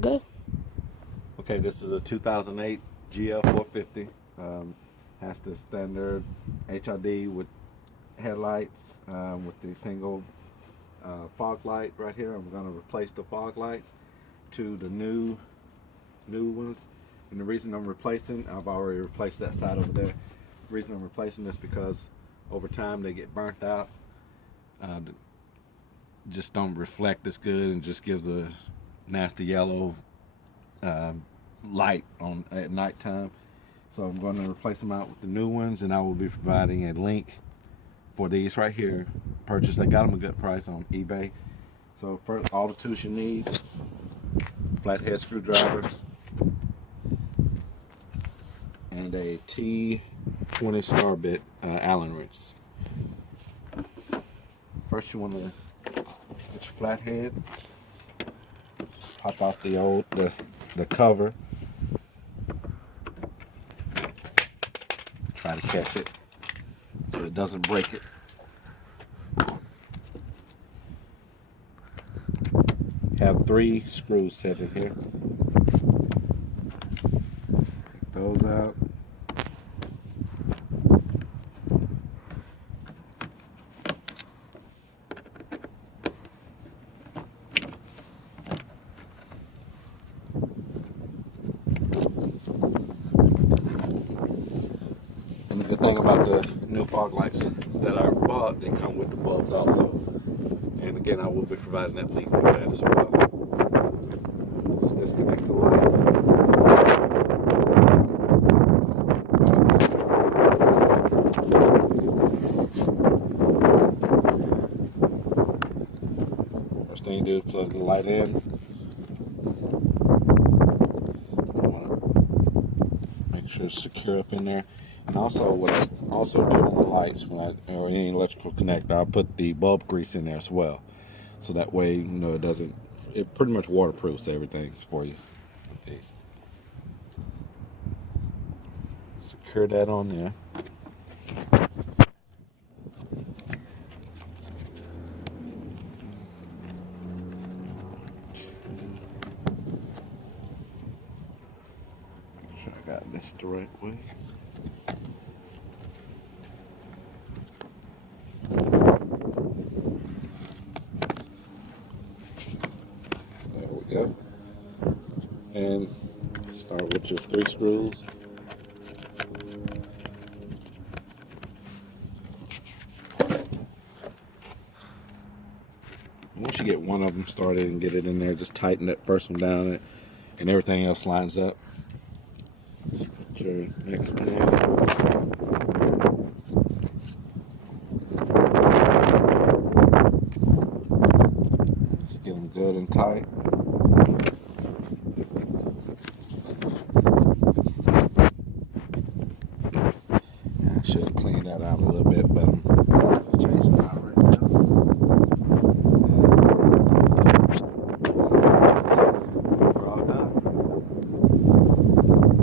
Go. Okay, this is a 2008 GL450. Has the standard HID with headlights with the single fog light right here. I'm going to replace the fog lights to the new ones. And the reason I'm replacing, I've already replaced that side over there. The reason I'm replacing this because over time they get burnt out. Just don't reflect as good and just gives a nasty yellow light on at nighttime. So I'm going to replace them out with the new ones, and I will be providing a link for these right here. Purchase, I got them a good price on eBay. So first, all the tools you need: flathead screwdrivers and a T20 star bit Allen wrench. First, you want to get your flathead, pop off the cover, try to catch it so it doesn't break it. Have 3 screws set in here. Take those out. And the good thing about the new fog lights that I bought, they come with the bulbs also. And again, I will be providing that link for that as well. Let's disconnect the light. First thing you do is plug the light in. Make sure it's secure up in there. And also, what I also do on the lights, or any electrical connector, I'll put the bulb grease in there as well. So that way, you know, it pretty much waterproofs everything for you. These. Secure that on there. Make sure I got this the right way. There we go. And start with your 3 screws. Once you get one of them started and get it in there, just tighten that first one down and everything else lines up. Just put your next one in. Just get them good and tight. I should have cleaned that out a little bit better.